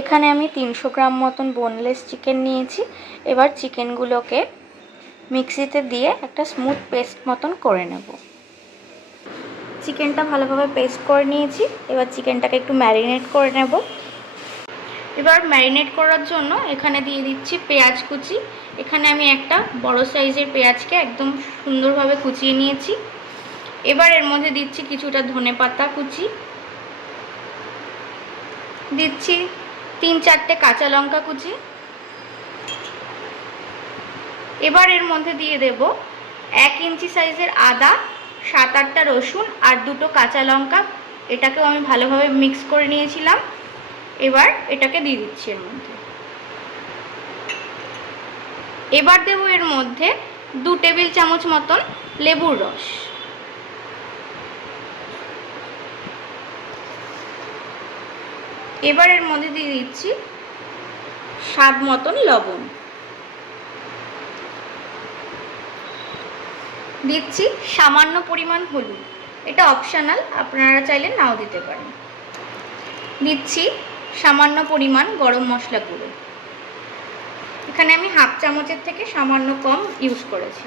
এখানে আমি 300 গ্রাম মতন বোনলেস চিকেন নিয়েছি। এবার চিকেনগুলোকে মিক্সিতে দিয়ে একটা স্মুথ পেস্ট মতন করে নেব। চিকেনটা ভালোভাবে পেস্ট করে নিয়েছি। এবার চিকেনটাকে একটু ম্যারিনেট করে নেব। এবার ম্যারিনেট করার জন্য এখানে দিয়ে দিচ্ছি পেঁয়াজ কুচি। এখানে আমি একটা বড় সাইজের পেঁয়াজকে একদম সুন্দরভাবে কুচিয়ে নিয়েছি। এবার এর মধ্যে দিচ্ছি কিছুটা ধনেপাতা কুচি, দিচ্ছি 3-4টে কাঁচা লঙ্কা কুচি। এবার এর মধ্যে দিয়ে দেব 1 ইঞ্চি সাইজের আদা, 7-8টা রসুন আর 2টো কাঁচা লঙ্কা। এটাকেও আমি ভালোভাবে মিক্স করে নিয়েছিলাম। এবার এটাকে দিয়ে দিচ্ছি এর মধ্যে। এবার দেব এর মধ্যে 2 টেবিল চামচ মতন লেবুর রস। এবার এর মধ্যে দিয়ে দিচ্ছি স্বাদ মতন লবণ, দিচ্ছি সামান্য পরিমাণ হলুদ, এটা অপশনাল, আপনারা চাইলে নাও দিতে পারেন। দিচ্ছি সামান্য পরিমাণ গরম মশলা গুঁড়ো। এখানে আমি 1/2 চামচের থেকে সামান্য কম ইউজ করেছি।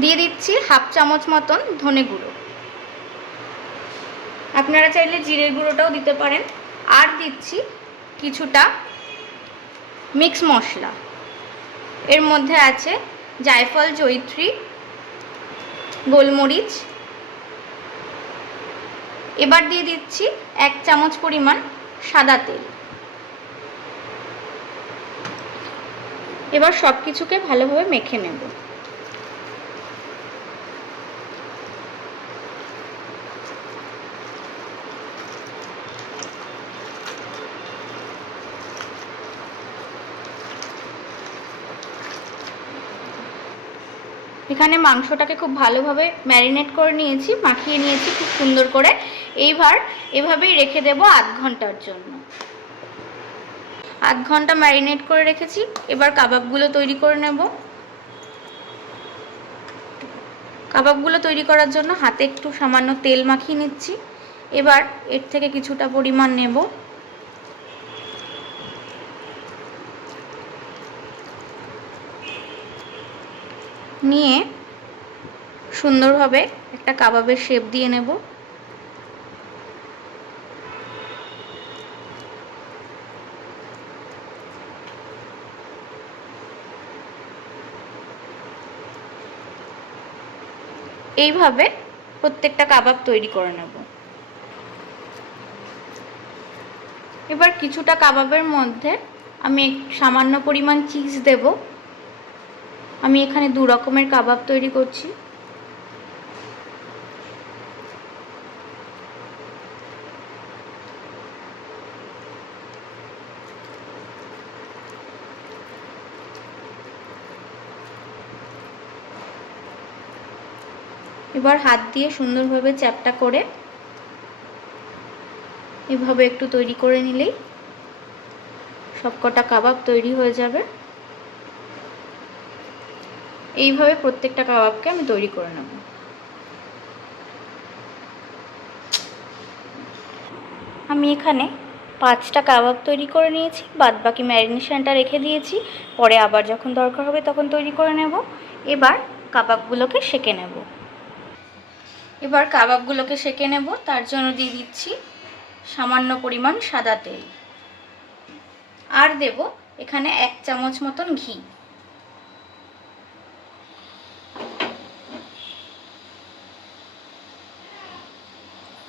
দিয়ে দিচ্ছি 1/2 চামচ মতন ধনে গুঁড়ো, আপনারা চাইলে জিরে গুঁড়োটাও দিতে পারেন। আর দিচ্ছি কিছুটা মিক্স মশলা, এর মধ্যে আছে জায়ফল, জয়িত্রী, গোলমরিচ। এবার দিয়ে দিচ্ছি 1 চামচ পরিমাণ সাদা তেল। এবার সব কিছুকে ভালোভাবে মেখে নেব। এখানে মাংসটাকে খুব ভালোভাবে ম্যারিনেট করে নিয়েছি, মাখিয়ে নিয়েছি খুব সুন্দর করে। এইবার এভাবেই রেখে দেব আধ ঘন্টার জন্য। আধ ঘন্টা ম্যারিনেট করে রেখেছি। এবার কাবাবগুলো তৈরি করে নেব। কাবাবগুলো তৈরি করার জন্য হাতে একটু সামান্য তেল মাখিয়ে নিচ্ছি। এবার এর থেকে কিছুটা পরিমাণ নেব, নিয়ে সুন্দরভাবে একটা কাবাবের শেপ দিয়ে নেব। এইভাবে প্রত্যেকটা কাবাব তৈরি করে নেব। এবার কিছুটা কাবাবের মধ্যে আমি সামান্য পরিমাণ চিজ দেব। আমি এখানে 2 রকমের কাবাব তৈরি করছি। এবার হাত দিয়ে সুন্দরভাবে চ্যাপটা করে এভাবে একটু তৈরি করে নিলেই সবকটা কাবাব তৈরি হয়ে যাবে। এইভাবে প্রত্যেকটা কাবাবকে আমি তৈরি করে নেব। আমি এখানে 5টা কাবাব তৈরি করে নিয়েছি, বাদ বাকি ম্যারিনেশনটা রেখে দিয়েছি, পরে আবার যখন দরকার হবে তখন তৈরি করে নেব। এবার কাবাবগুলোকে সেঁকে নেব। তার জন্য দিয়ে দিচ্ছি সামান্য পরিমাণ সাদা তেল, আর দেব এখানে 1 চামচ মতন ঘি।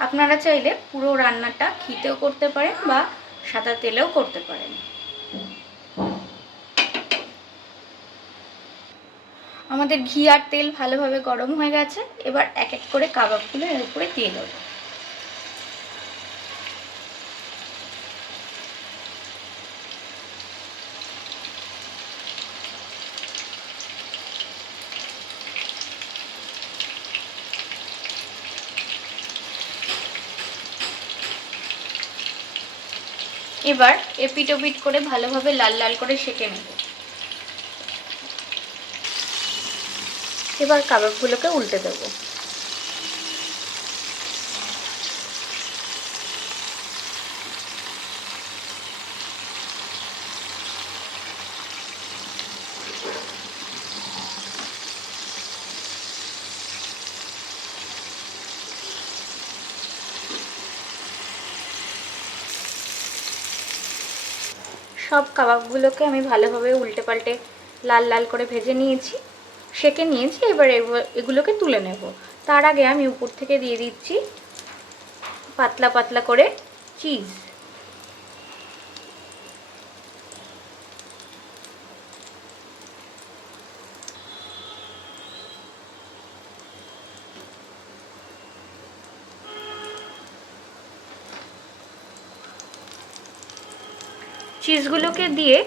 আপনারা চাইলে পুরো রান্নাটা ঘিতেও করতে পারেন বা সাদা তেলেও করতে পারেন। আমাদের ঘি আর তেল ভালোভাবে গরম হয়ে গেছে। এবার এক এক করে কাবাবগুলো এর উপরে দিয়ে দেব। এবার এপিট ওপিট করে ভালোভাবে লাল লাল করে সেঁকে নেব। এবার কাবাবগুলোকে উল্টে দেব। সব কাবাবগুলোকে আমি ভালোভাবে উল্টে পাল্টে লাল লাল করে ভেজে নিয়েছি, সেঁকে নিয়েছি। এবার এগুলোকে তুলে নেব। তার আগে আমি উপর থেকে দিয়ে দিচ্ছি পাতলা পাতলা করে চিজ। চিজগুলোকে দিয়ে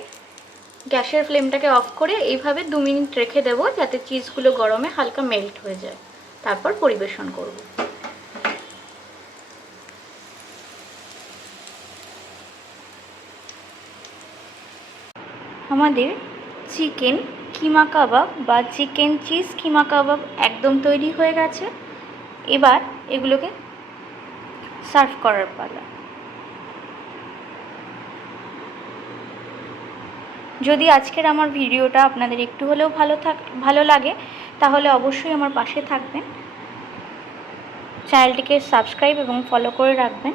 গ্যাসের ফ্লেমটাকে অফ করে এইভাবে 2 মিনিট রেখে দেবো, যাতে চিজগুলো গরমে হালকা মেল্ট হয়ে যায়। তারপর পরিবেশন করব। আমাদের চিকেন কিমা কাবাব বা চিকেন চিজ কিমা কাবাব একদম তৈরি হয়ে গেছে। এবার এগুলোকে সার্ভ করার পালা। যদি আজকের আমার ভিডিওটা আপনাদের একটু হলেও ভালো লাগে, তাহলে অবশ্যই আমার পাশে থাকবেন, চ্যানেলটিকে সাবস্ক্রাইব এবং ফলো করে রাখবেন।